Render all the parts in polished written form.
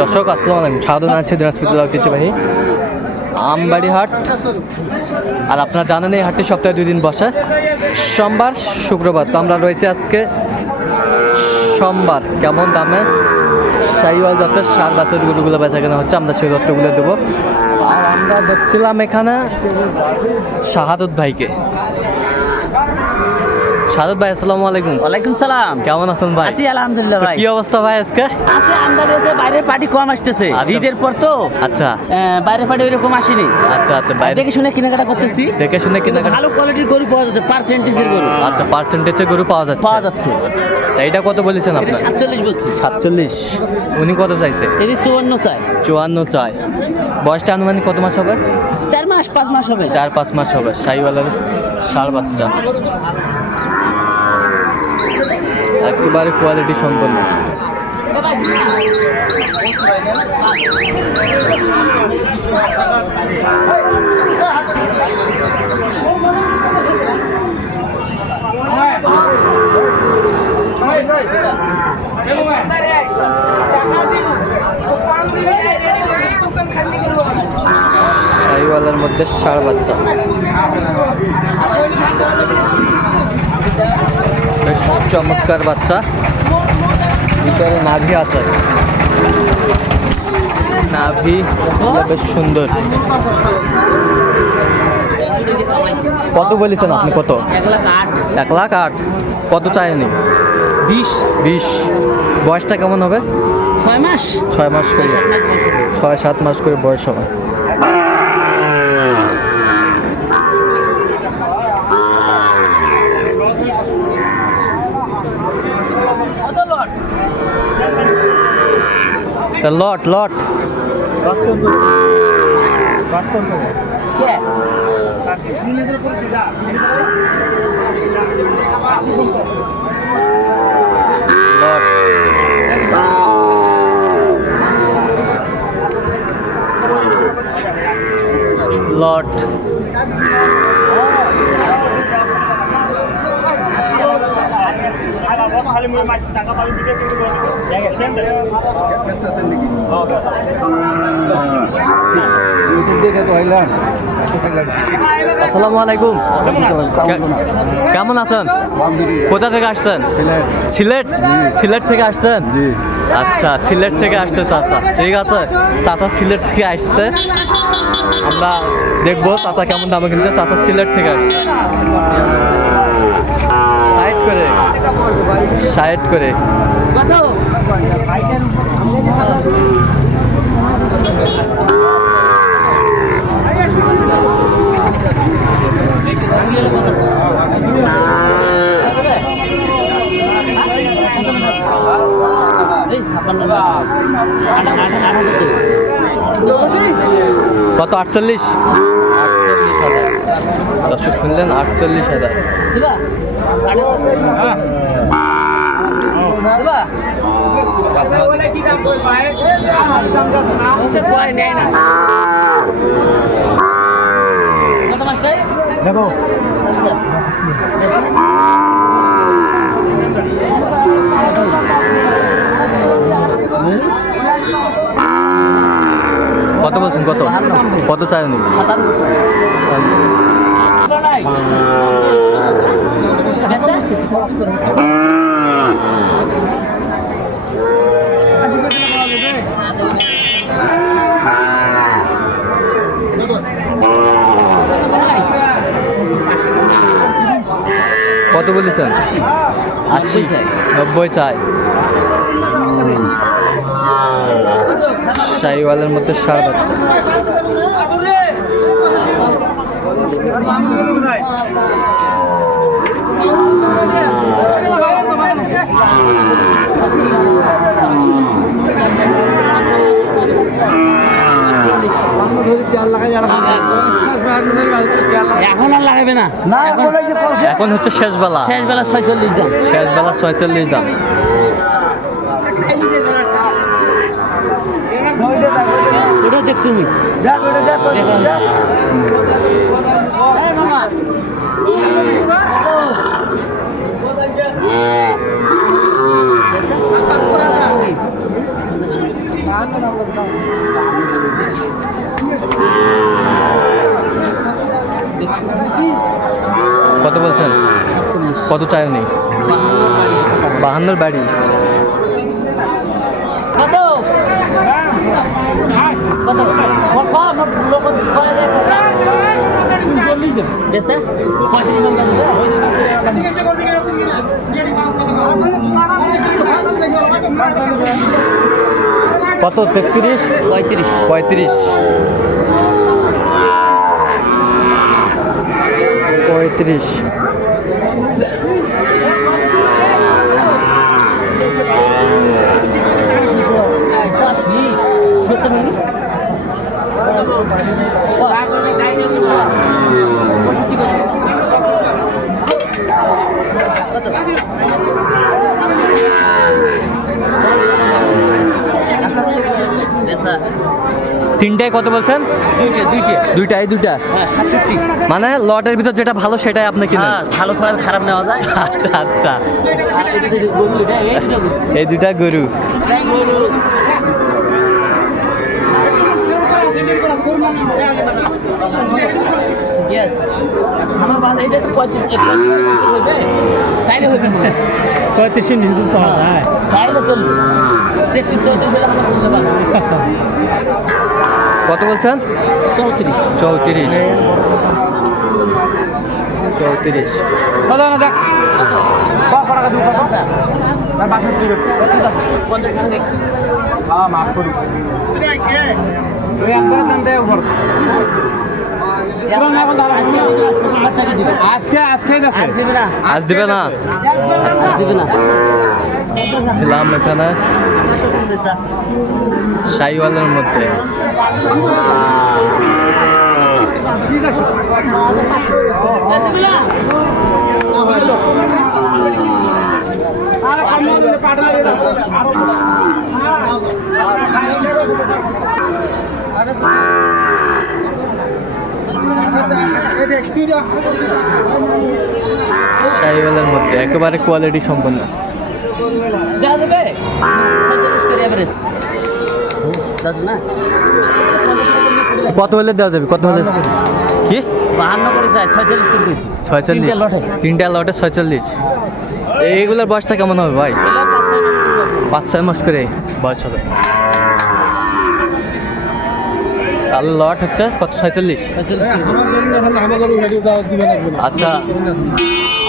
দর্শক আসসালামু আলাইকুম, স্বাগত জানাচ্ছি দিনাজপুর জেলা ঐতিহ্যবাহী আমবাড়ি হাট। আর আপনারা জানেন এই হাটটি সপ্তাহে 2 দিন বসে, সোমবার শুক্রবার। তো আমরা রয়েছি আজকে সোমবার। কেমন দামে শাহিওয়াল জাতের সার বাছুর গরুগুলো বেচা কেনা হচ্ছে, আমরা সেই তথ্যগুলো দেবো। আর আমরা দেখছিলাম এখানে শাহাদত ভাইকে। শাহাদত ভাই আসসালামু আলাইকুম। ওয়ালাইকুম সালাম। কেমন আছেন ভাই? আছি আলহামদুলিল্লাহ ভাই। কি অবস্থা ভাই আজকে? আছে আমদানি হচ্ছে, বাইরের পার্টি কম আসতেছে ঈদের পর তো। আচ্ছা বাইরের পার্টি ওইরকম আসেনি। আচ্ছা আচ্ছা, বাইরে দেখে শুনে কেনাকাটা করতেছি। দেখে শুনে কেনাকাটা। ভালো কোয়ালিটির গরু পাওয়া যাচ্ছে, পার্সেন্টেজের গরু আচ্ছা, পার্সেন্টেজের গরু পাওয়া যাচ্ছে। আচ্ছা, এটা কত বলেছেন এটা আপনি? 47 বলছি। 47। উনি কত চাইছে? এটি 54 চাই। 54 চাই। বয়সটা আনুমানিক কত মাস হবে? 4 মাস 5 মাস হবে। 4-5 মাস হবে। শাহিওয়ালের ষাঁড় বাচ্চা, একেবারে কোয়ালিটি সম্পন্ন। শাহিওয়ালের মধ্যে ষাঁড় বাচ্চা, বেশ চমৎকার বাচ্চা। ভিতরে নাভি আছে, নাভি বেশ সুন্দর। কত বলেছেন আপনি? কত? 1,08,000। 1,08,000। কত চাইনি? 20। বয়সটা কেমন হবে? 6 মাস 6 মাস করে, 6-7 মাস করে বয়স হবে। লট লট লট। আসসালামু আলাইকুম, কেমন আছেন? কোথা থেকে আসছেন? সিলেট। সিলেট থেকে আসছেন? আচ্ছা, সিলেট থেকে আসছে চাচা। ঠিক আছে, চাচা সিলেট থেকে আসছে। আমরা দেখবো চাচা কেমন দামে কিনছে। চাচা সিলেট থেকে আসছে। সাইড করে কত? 48,000। দর্শক শুনলেন, 48,000। দেখো কত বলছেন? কত কত চাই উনি? কত বলেছেন? 80, 90 চাই। শাহিওয়ালের মধ্যে ষাঁড় বাচ্চা। এখন আর লাগাবে না। এখন হচ্ছে শেষ বেলা। 46 দাম। শেষ বেলা 46 দাম। ওটা দেখছি আমি। কত বলছেন? কত চাই নেই? 52 বাড়ি। কত কত বেসে 35 টাকা দেবে। কত? 33 35 35 35। তিনটায় কত বলছেন? দুইটাই দুইটা। হ্যাঁ 67। মানে লটের ভিতর যেটা ভালো সেটাই আপনি কিনেন? হ্যাঁ, ভালো ছাড়া খারাপ নেওয়া যায়। আচ্ছা আচ্ছা। আর এটা যে গরু, এটা এই দুটো গরু। এই দুইটা গরু। এই গরু। Yes. আমার বাবা এটা তো 35 হবে। তাইলে হবে না। 35 নিচে তো পাওয়া যায়। তাইলে চলবে। 33 হলে আমরা চলতে পারবো। কত বলছেন? 34। 34 34। কত না দেখ। কত টাকা দিব কত? তার 62 দিবে। 50 টাকা দেখ। হ্যাঁ মাফ করুন। ওই একবার দাম দেয় উপর। কিরম না কোন দাঁড়া আজকে দেখো। আজ দিবে না। আজ দিবে না? আজ দিবে না। ছিলাম এখানে শাইওয়ালের মধ্যে। আজ দিবে না। আরে কমিয়ে দিলে পাঠা দিলে আরো শাইওয়ালের মধ্যে একেবারে কোয়ালিটি সম্পন্ন। দেওয়া যাবে 46 করে এভারেজ দাদু না। কত হলে দেওয়া যাবে? কত হলে? কি 52 করে চাই, 46 করে দিয়েছি। 46? তিনটে লটে। তিনটা লটে 46। এইগুলোর বয়সটা কেমন হবে ভাই? এগুলো 5-6 মাস করে বয়স হবে। তাহলে লট হচ্ছে কত? 46। 46 আমার জন্য এখন আমার জন্য ভিডিও দাও দিবে না। আচ্ছা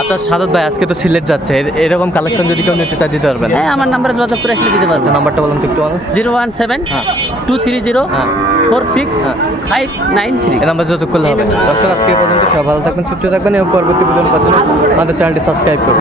আচ্ছা সাদত ভাই, আজকে তো সিলেট যাচ্ছে, এরকম কালেকশন যদি কেউ নিতে চায় দিতে পারবেন? হ্যাঁ, আমার নাম্বারে যোগাযোগ করে আসলে দিতে পারবো। আচ্ছা নাম্বারটা বলুন তো একটু। 017 হ্যাঁ 230 হ্যাঁ 46 হ্যাঁ 593। এই নাম্বার যোগাযোগ করলে হবে। দর্শক আজকে এই পর্যন্ত সবাই ভালো থাকবেন, সুস্থ থাকবেন এবং পরবর্তী ভিডিও পাওয়ার জন্য আমাদের চ্যানেলটি সাবস্ক্রাইব করুন।